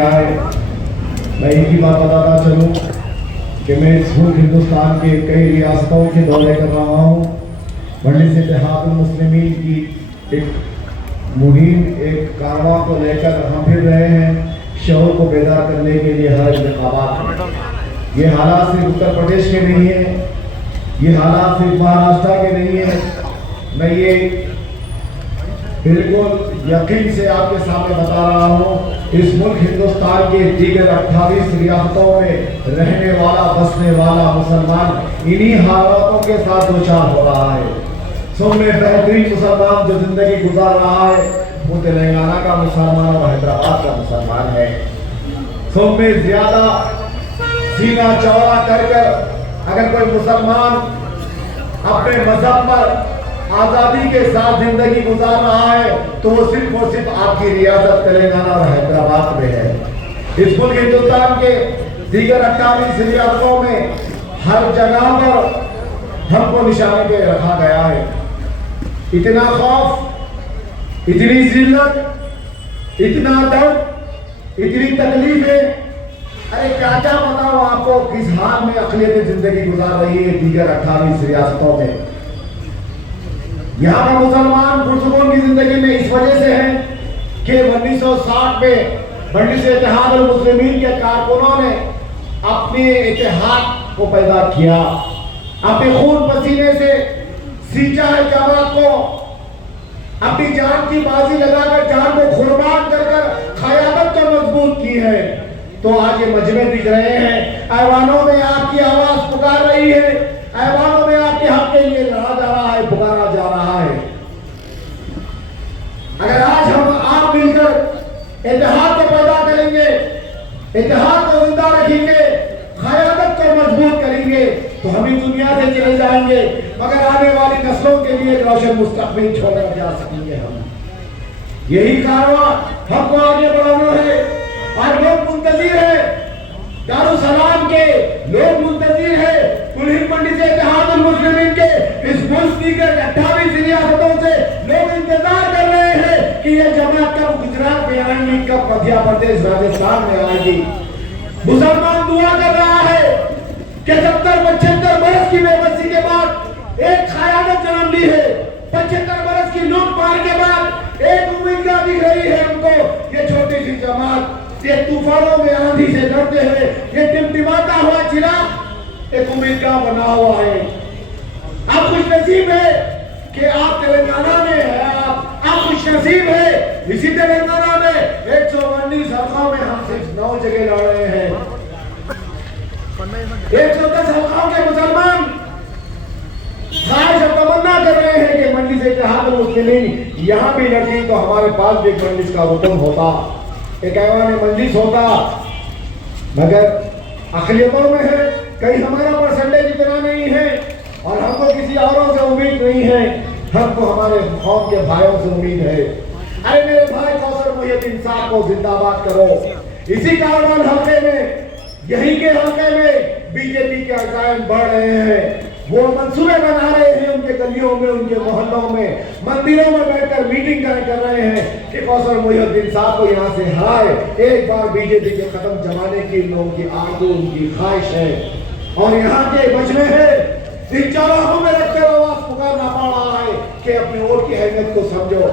آئے میں ایک ہی بات بتاتا چلوں کہ میں اس ملک ہندوستان کے کئی ریاستوں کے دورے کر رہا ہوں. مجلس اتحاد المسلمین کی ایک مہم ایک کارواں کو لے کر ہم پھر رہے ہیں شعور کو بیدار کرنے کے لیے ہر انتخابات. یہ حالات صرف اتر پردیش کے نہیں ہیں, یہ حالات صرف مہاراشٹر کے نہیں ہیں. میں یہ بالکل یقین سے آپ کے سامنے بتا رہا ہوں, اس ملک ہندوستان کے دیگر 28 ریاستوں میں رہنے والا بسنے والا مسلمان انہی حالاتوں کے ساتھ دوچار ہو رہا ہے. سو میں بہترین مسلمان جو زندگی گزار رہا ہے وہ تلنگانہ کا مسلمان اور حیدرآباد کا مسلمان ہے. سو میں زیادہ سینہ چوڑا کر اگر کوئی مسلمان اپنے مذہب پر آزادی کے ساتھ زندگی گزار رہا ہے تو وہ صرف اور صرف آپ کی ریاست تلنگانہ اور حیدرآباد میں ہے. اس ملک ہندوستان کے دیگر 28 ریاستوں میں ہر جگہ پر ہم کو نشانے پہ رکھا گیا ہے. اتنا خوف, اتنی ذلت, اتنا درد, اتنی تکلیفیں, ارے کیا کیا بتاؤ آپ کو کس حال میں اقلیت زندگی گزار رہی ہے دیگر 28 ریاستوں میں. یہاں پر مسلمان پرسکون کی زندگی میں اس وجہ سے ہیں کہ 1960 میں مجلس اتحاد المسلمین کے کارکنوں نے اپنے اتحاد کو پیدا کیا, اپنے خون پسینے سے سینچا ہے جماعت کو, اپنی جان کی بازی لگا کر جان کو قربان کر قیادت کو مضبوط کی ہے. تو آج یہ مجمع دکھ رہے ہیں, ایوانوں میں آپ کی آواز پکار رہی ہے, ایوانوں میں آپ کے حق کے لیے لڑا جا رہا ہے, پکارا جا رہا ہے. اگر آج ہم آپ مل کر اتحاد کو پیدا کریں گے, اتحاد کو زندہ رکھیں گے, قیادت کو مضبوط کریں گے تو ہم اس دنیا سے چلے جائیں گے مگر آنے والی نسلوں کے لیے ایک روشن مستقبل چھوڑ کر جا سکیں گے. ہم یہی کارواں ہم کو آگے بڑھانا ہے. اور لوگ منتظر ہیں دارالسلام کے, لوگ منتظر ہیں کل ہند مجلس اتحاد المسلمین کے اس ملک کی 28 ریاستوں سے لوگ انتظار کر رہے ہیں کہ یہ جماعت کب گجرات میں آئیں گی, کب مدھیہ پردیش راجستھان میں آئے گی. مسلمان دعا کر رہا ہے کہ 70-75 برس کی بے بسی کے بعد ایک قیادت جنم لی ہے, 75 برس کی لوٹ مار کے بعد ایک امید کا دکھ رہی ہے ہم کو. یہ چھوٹی سی جماعت یہ طوفانوں میں آندھی سے لڑتے ہوئے یہ ٹمٹماتا ہوا چراغ ایک امید کا بنا ہوا ہے. آپ خوش نصیب ہے کہ آپ تلنگانہ میں ہیں, آپ خوش نصیب ہے اسی تلنگانہ میں 119 حلقوں میں ہم صرف 9 جگہ لڑ رہے ہیں. 110 حلقوں کے مسلمان خواہش اور تمنا کر رہے ہیں کہ مجلس اتحاد المسلمین یہاں بھی لڑتی تو ہمارے پاس بھی ایک مجلس کا رکن ہوتا, ایک ایوان مجلس ہوتا. مگر اقلیتوں میں ہے, کہیں ہمارا پرسنٹیج اتنا نہیں ہے اور ہم کو کسی اوروں سے امید نہیں ہے, ہم کو ہمارے قوم کے بھائیوں سے امید ہے. ارے میرے بھائی کوثر محی الدین صاحب کو زندہ باد کرو. اسی کاروان حلقے میں, یہی کے حلقے میں بی جے پی کے عزائم بڑھ رہے ہیں, وہ منصوبے بنا رہے ہیں ان کے گلیوں میں, ان کے محلوں میں, مندروں میں بیٹھ کر میٹنگ کر رہے ہیں کہ کوثر محی الدین صاحب کو یہاں سے ہرائے. ایک بار بی جے پی کے قدم جمانے کی لوگوں کی آرزو, ان کی خواہش ہے اور یہاں کے بچنے ہیں. ان چوراہوں میں رکھ کر آواز پکارنا پڑ رہا ہے کہ اپنے ووٹ کی اہمیت کو سمجھو.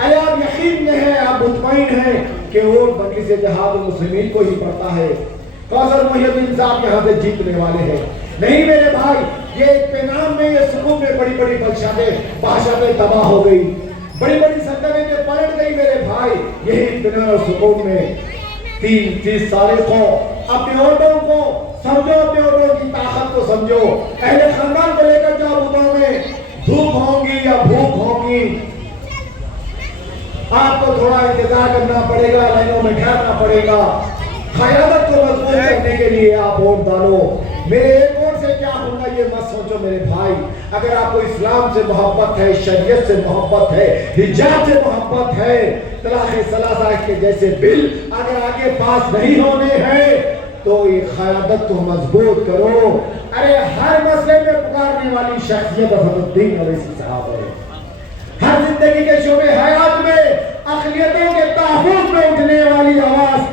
اے آپ یقین میں ہیں, آپ مطمئن ہیں کہ ووٹ مجلس اتحاد المسلمین کو ہی پڑتا ہے. کوثر محی الدین صاحب یہاں سے جیتنے والے ہیں. نہیں میرے بھائی, یہ اطمینان میں, یہ سکون میں بڑی بڑی بادشاہتیں تباہ ہو گئی, بڑی بڑی سلطنتیں پلٹ گئی میرے بھائی. یہی اطمینان اور سکون میں 30 سال کو اپنے عہدوں کو سمجھو, اپنے عہدوں کی طاقت کو سمجھو. اہل خاندان کو لے کر جاؤ عہدوں میں, دھوپ ہوں گی یا بھوک ہوگی, آپ کو تھوڑا انتظار کرنا پڑے گا, لائنوں میں ٹھہرنا پڑے گا. قیادت کو مضبوط کرنے کے لیے آپ ووٹ ڈالو. میرے ایک اور سے کیا ہوگا یہ مت سوچو میرے بھائی. اگر آپ کو اسلام سے محبت ہے, شریعت سے محبت ہے, حجاب سے محبت ہے, طلاق ثلاثہ کے جیسے بل اگر آگے پاس نہیں ہونے ہیں تو یہ قیادت کو مضبوط کرو. ارے ہر مسئلے میں پکارنے والی شخصیت حضرت الدین اویسی صاحب ہے. ہر زندگی کے شعبے حیات میں اقلیتوں کے تحفظ میں اٹھنے والی آواز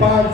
5